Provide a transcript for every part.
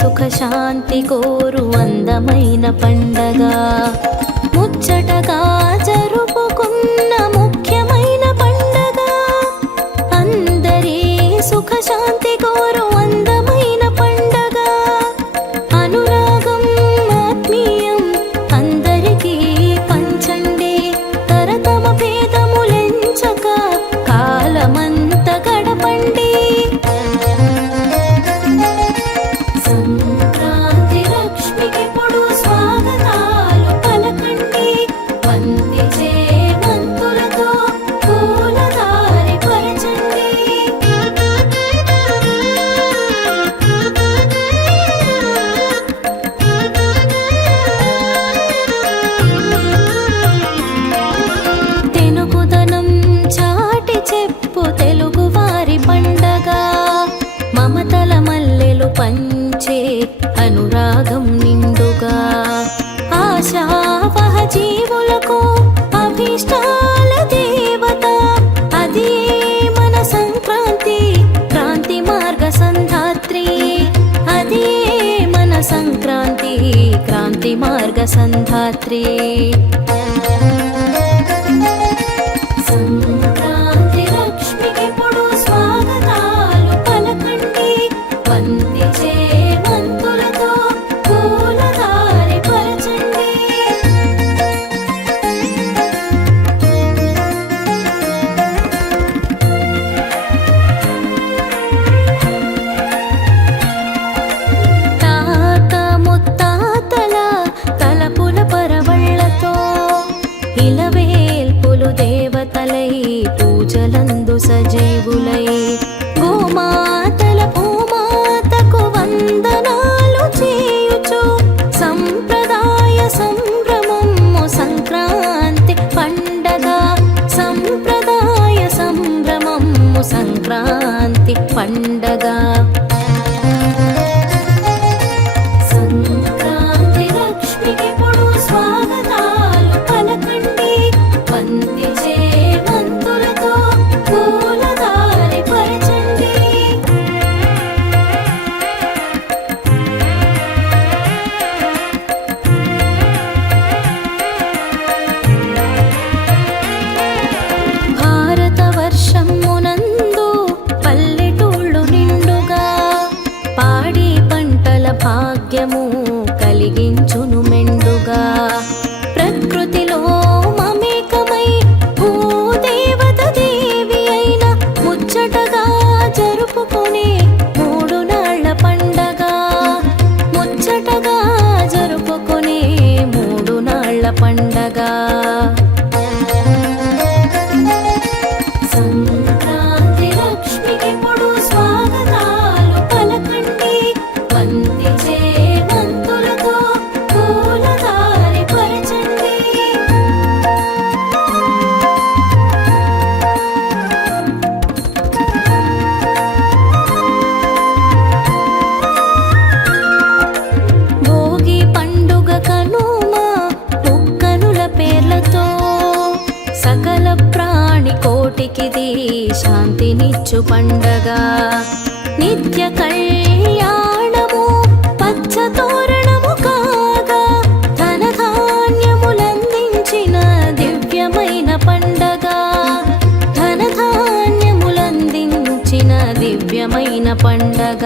సుఖశాంతి కోరు అందమైన పండగ, ముచ్చటగా జరుపుకున్న ముఖ్యమైన పండగ, అందరి సుఖశాంతి కోరు అందమైన పండగ, అనురాగం ఆత్మీయం అందరికీ పంచండి, తరతమ భేదములెంచక కాలమంత గడపండి. సంక్రాంతి లక్ష్మికిప్పుడు స్వాగతాలు పలకండి, వంది చేమంతులతో పూలదారి పరచండి. తెలుగుదనం చాటి చెప్పు తెలుగువారి పండగ, మమతల మల్లెలు పంచే అనురాగం నిండుగా, ఆశావహ జీవులకు అభీష్టాల దేవత, అది మన సంక్రాంతి క్రాంతి మార్గ సంధాత్రి, అది మన సంక్రాంతి క్రాంతి మార్గ సంధాత్రి. సంక్రాంతి లక్ష్మికిప్పుడు స్వాగతాలు పలకండి, వంది చేమంతులతో పూలదారి పరచండి. తాత ముత్తాతల తలపుల పరవళ్లతో ఇలవేల్పులు దేవతలై పూజలందు సజీవులై, గోమాతల భూమాతకు వందనాలు చేయుచు సంప్రదాయ సంభ్రమము సంక్రాంతి పండగ, సంప్రదాయ సంభ్రమము సంక్రాంతి పండగ. సంక్రాంతి లక్ష్మికిప్పుడు స్వాగతాలు పలకండి, వంది చేమంతులతో పూలదారి పరచండి. భారతవర్షమునందు పల్లెటూళ్ళు నిండుగా పాడి పంటల భాగ్యము కలిగించును మెండుగా, ప్రకృతిలో మమేకమై భూదేవత దేవి అయిన ముచ్చటగా జరుపుకునే మూడు నాళ్ల పండగ, ముచ్చటగా జరుపుకునే మూడు నాళ్ల పండగ. సంక్రాంతి లక్ష్మికిప్పుడు స్వాగతాలు పలకండి, వంది చేమంతులతో పూలదారి పరచండి. భోగి పండుగ కనుమ ముక్కనుల పేర్లతో సకల ప్రాణి కోటికిది శాంతినిచ్చు పండగ, నిత్య కళ్యాణము పచ్చ తోరణము కాగా, ధనధాన్యములందించిన దివ్యమైన పండగ, ధనధాన్యములందించిన దివ్యమైన పండగ.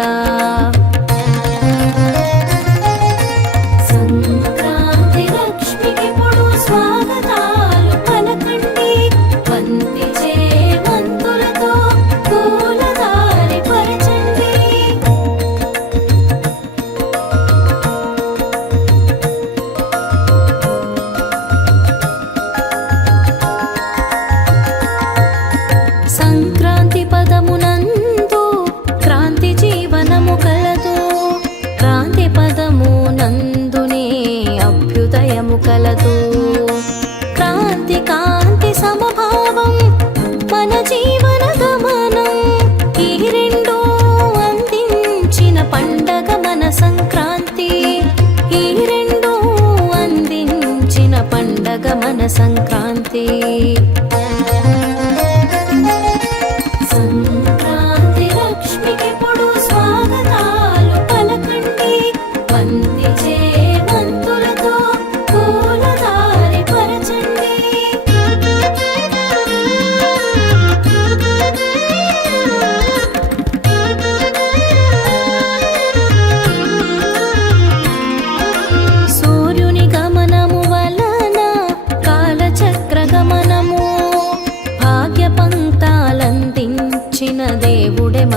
సంక్రాంతి లక్ష్మికిప్పుడు స్వాగతాలు పలకండి, వంది చేమంతులతో పూలదారి పరచండి.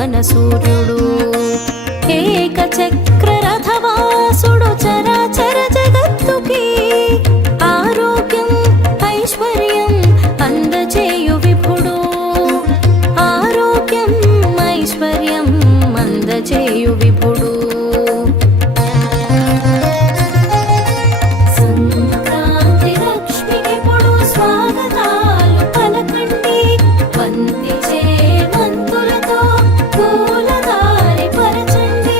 భువన సూర్యుడు ఏకచక్ర రథవాసుడు చరాచర జగత్తుకి ఆరోగ్యం ఐశ్వర్యం అందజేయు విభుడు ఆరోగ్యం ఐశ్వర్యం అందజేయు విభుడు సంక్రాంతి లక్ష్మికెప్పుడు స్వాగతాలు పలకండి బంతి చేమంతులతో పూలదారి పరచండి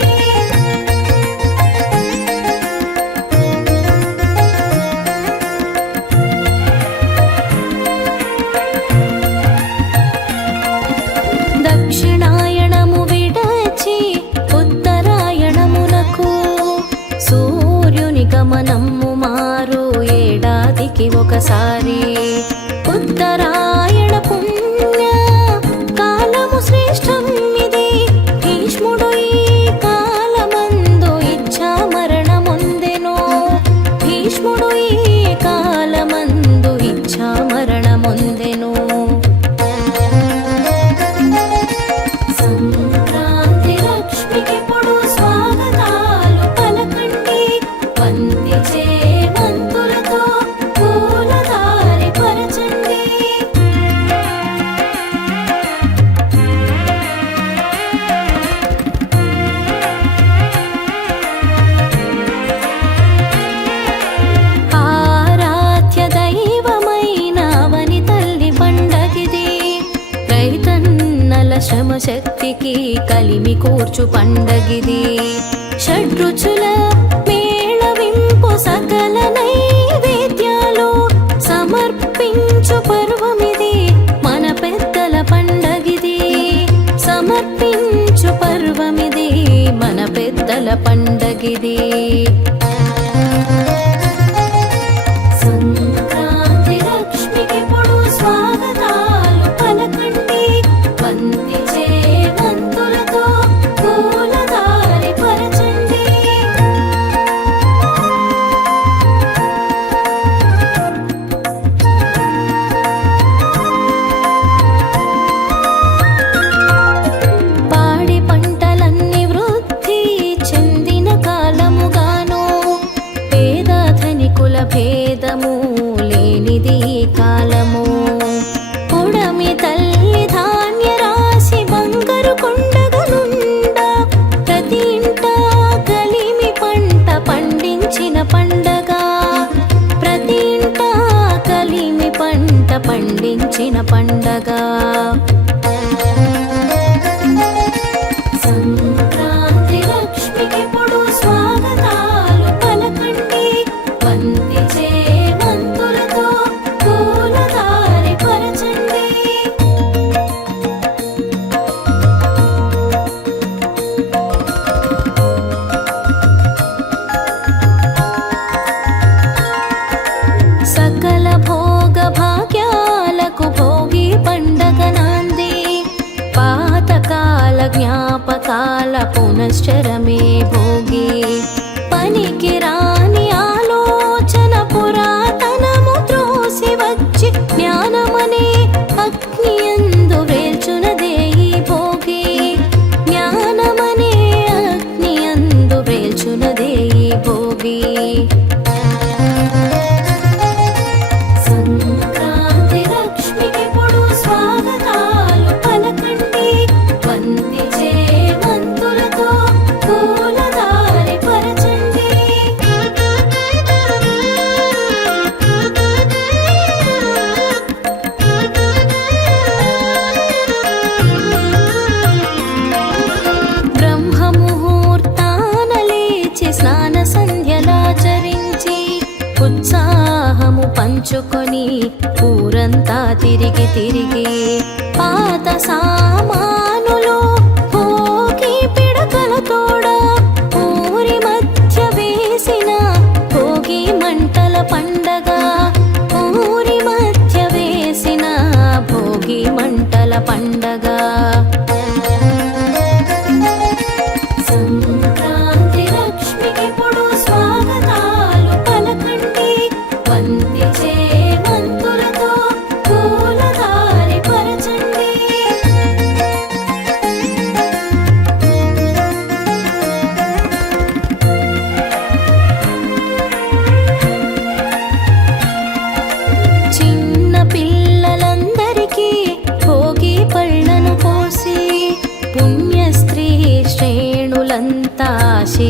దక్షిణాయనము విడచి ఉత్తరాయణమునకు సూర్యుని గమనము మారు ఏడాదికి ఒకసారి ఉత్తరాయణ పుణ్య కాలము శ్రేష్టం ఇది భీష్ముడు ఈ కాలమందు ఇచ్ఛా మరణముందెను భీష్ముడు ఈ కాలమందు ఇచ్ఛా మరణముందెను సంక్రాంతి లక్ష్మికెప్పుడు స్వాగతాలు పలకండి బంతి చేమంతులతో పూలదారి పరచండి ఆరాధ్య దైవమైన అవని తల్లి పండగిది రైతన్నల శ్రమ శక్తికి కలిమి కూర్చు పండగిది షడ్రుచుల మేళవింపు సకల నైవేద్యాలు సమర్పించు పర్వమిది మన పెద్దల పండగిది సమర్పించు పర్వమిది మన పెద్దల పండగిది సంక్రాంతి లక్ష్మికెప్పుడు స్వాగతాలు పలకండి బంతి చేమంతులతో పూలదారి పరచండి పాడి పంటలన్నీ వృద్ధి చెందిన కాలముగాను పేద ధనికుల భేదము లేనిది ఈ కాలము పుడమి తల్లి ధాన్య రాశి బంగారు కొండగనుండా ప్రతి ఇంట కలిమి పంట పండించిన పండగ ప్రతి ఇంట కలిమి పంట పండించిన పండగ సంక్రాంతి లక్ష్మికెప్పుడు స్వాగతాలు పలకండి బంతి చేమంతులతో పూలదారి పరచండి సకల భోగ భాగ్యాలకు భోగి పండగ నాంది పాతకాల జ్ఞాపకాల పునశ్చరమే భోగి పనికి రాని ఆలోచన పురాతనము త్రోసి వచ్చి జ్ఞానమనే అగ్నియందు వేల్చునదే ఈ భోగి జ్ఞానమనే అగ్నియందు వేల్చునదే ఈ భోగి సంక్రాంతి లక్ష్మికెప్పుడు స్వాగతాలు పలకండి బంతి చేమంతులతో పూలదారి పరచండి బ్రహ్మముహూర్తాన లేచి స్నాన సంధ్యలాచరించి ఉత్సాహము పంచుకొని ఊరంతా తిరిగి తిరిగి పాత సామానులు భోగి పిడకల తోడ ఊరి మధ్య వేసిన భోగి మంటల పండగ ఊరి మధ్య వేసిన భోగి మంటల పండగ సంక్రాంతి లక్ష్మికెప్పుడు స్వాగతాలు పలకండి బంతి చేమంతులతో పూలదారి పరచండి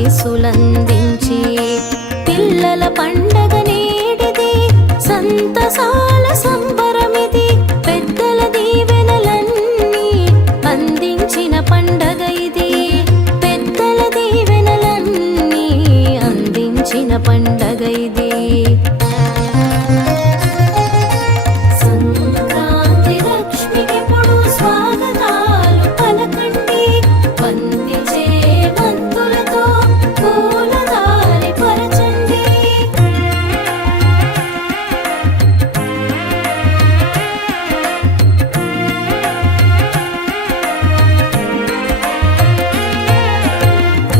ఆశీసులందించి పిల్లల పండగ నేడిది సంతసాల సంబరమిది పెద్దల దీవెనలన్నీ అందించిన పండగ ఇది పెద్దల దీవెనలన్నీ అందించిన పండగ ఇది సంక్రాంతి లక్ష్మికెప్పుడు స్వాగతాలు పలకండి బంతి చేమంతులతో పూలదారి పరచండి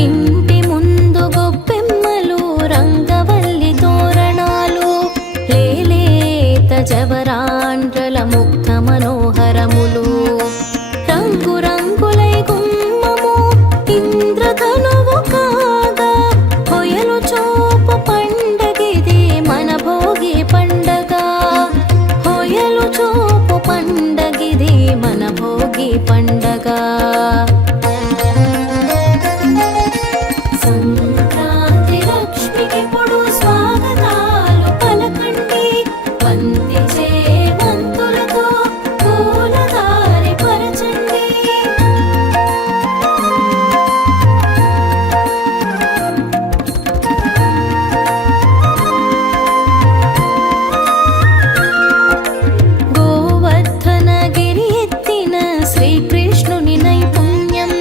ఇంటి ముందు గొప్పెమ్మలు రంగవల్లి తోరణాలు లేలేత జవరాండ్రల ముక్త మనోహరములు రంగురంగులై గుమ్మము ఇంద్రధనువు కాగా కొయలు చూపు పండగిది మన భోగి పండగ హొయలు చూపు పండగిది మన భోగి పండగ సంక్రాంతి లక్ష్మికెప్పుడు స్వాగతాలు పలకండి బంతి చేమంతులతో పూలదారి పరచండి గోవర్ధనగిరి ఎత్తిన శ్రీకృష్ణుని నైపుణ్యం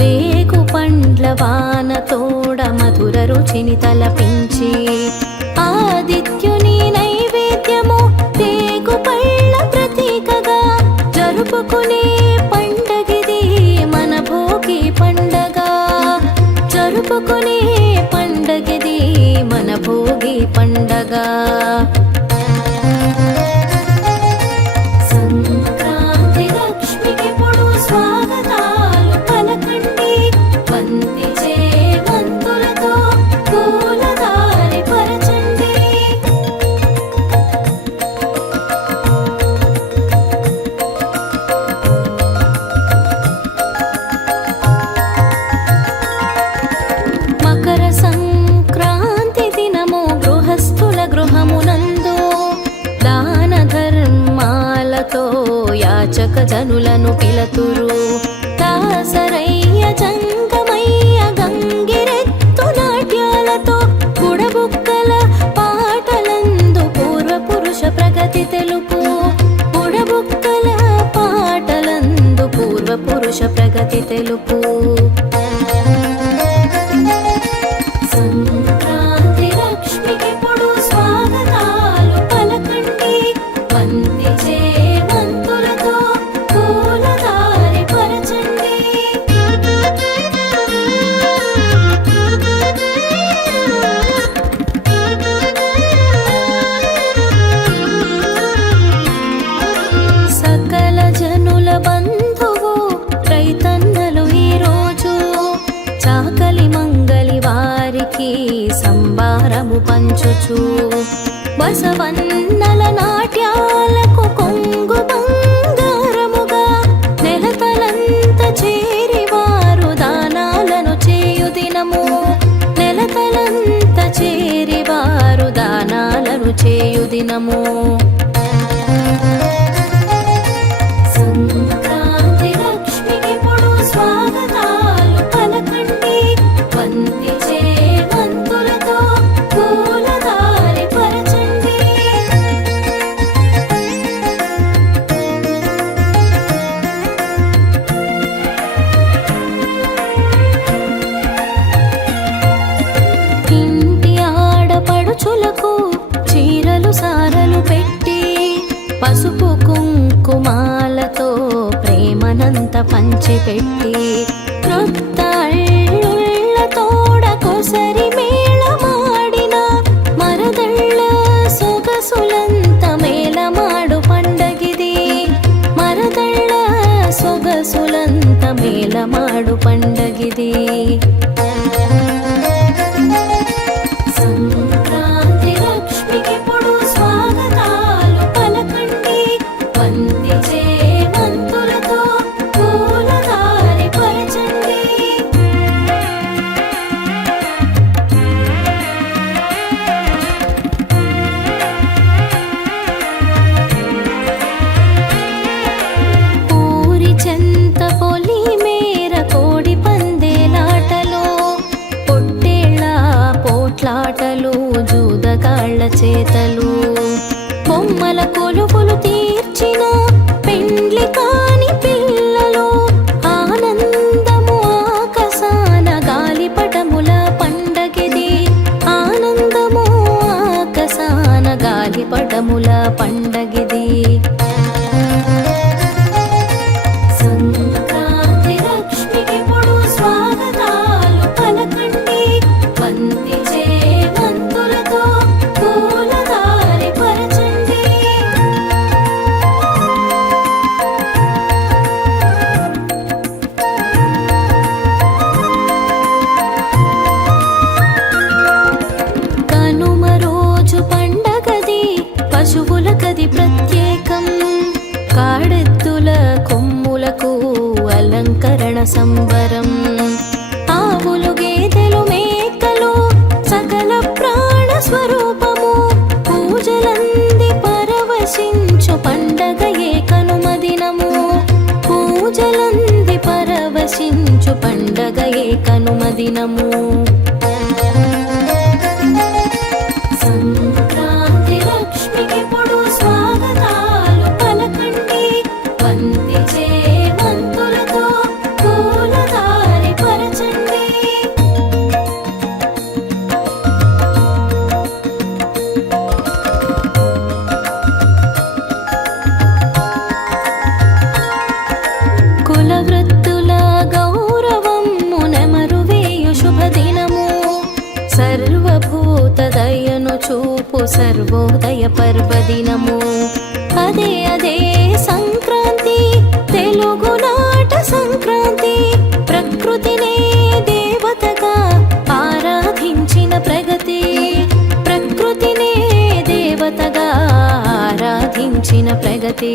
రేగు పండ్ల వాన తోడ మధుర రుచిని తలపించి ఆదిత్యుని నైవేద్యము రేగు పళ్ళ ప్రతీకగా జరుపుకునే పండగిది మన భోగి పండగ జరుపుకునే పండగిది మన భోగి పండగ సంక్రాంతి లక్ష్మికెప్పుడు స్వాగతాలు పలకండి బంతి చేమంతులతో పూలదారి పరచండి మకర సంక్రాంతి దినము గృహస్థుల గృహమునందు దాన ధర్మాలతో యాచక జనులను పిలతురు దాసరయ్య జంగమయ్య గంగిరెత్తు నాట్యాలతో బుడబుక్కల పాటలందు పూర్వపురుష ప్రగతి తెలుపు బుడబుక్కల పాటలందు పూర్వపురుష ప్రగతి తెలుపు సంక్రాంతి లక్ష్మికెప్పుడు స్వాగతాలు పలకండి బంతి చేమంతులతో పూలదారి పరచండి సకల జనుల బంధువు రైతన్నలు ఈరోజు చాకలి మంగలి వారికి సంబారము పంచుచు బసవన్నల నాట్యాలకు కొంగు బంగారముగా నెలతలంత చేరి వారు దానాలను చేయు దినము నెలతలంత చేరి వారు దానాలను చేయు దినము సంక్రాంతి లక్ష్మికెప్పుడు స్వాగతాలు పలకండి బంతి చేమంతులతో పూలదారి పరచండి ఇంటి ఆడపడుచులకు చీరలు సారలు పెట్టి పసుపు కుంకుమాలతో ప్రేమనంత పంచిపెట్టి క్రొత్త అల్లుళ్ళ తోడ కొసరి మేళమాడిన మరదళ్ళ సొగసులంత మేళమాడు పండగిది మరదళ్ళ సొగసులంత మేళమాడు పండగిది సంక్రాంతి లక్ష్మికెప్పుడు స్వాగతాలు పలకండి బంతి చేమంతులతో పూలదారి పరచండి ఆట్లాటలు జూదగాళ్ళ చేతలు బొమ్మల కొలుపులు తీర్చిన పెండ్లి కాని పిల్లలు ఆనందము ఆకాశాన గాలిపటముల పండగిది ఆనందము ఆకాశాన గాలిపటముల పండగిది సంక్రాంతి లక్ష్మికిప్పుడు స్వాగతాలు పలకండి బంతి చేమంతులతో పూలదారి పరచండి కనుమ రోజు పండగది పశువులకది ప్రత్యేకం కాడెత్తుల కొమ్ములకు అలంకరణ సంబరం ఆవులు గేదెలు మేకలు సకల ప్రాణ స్వరూపము పూజలంది పరవశించు పండగయే కనుమ దినము పూజలంది పరవశించు పండగయే కనుమ దినము సంక్రాంతి లక్ష్మికిప్పుడు స్వాగతాలు పలకండి బంతి చేమంతులతో పూలదారి పరచండి కుల వృత్తుల గౌరవము నెమరువేయు శుభదినము సర్వభూత దయను చూపు సర్వోదయ పర్వదినము అదే అదే సంక్రాంతి తెలుగునాట సంక్రాంతి ప్రకృతినే దేవతగా ఆరాధించిన ప్రగతి ప్రకృతినే దేవతగా ఆరాధించిన ప్రగతి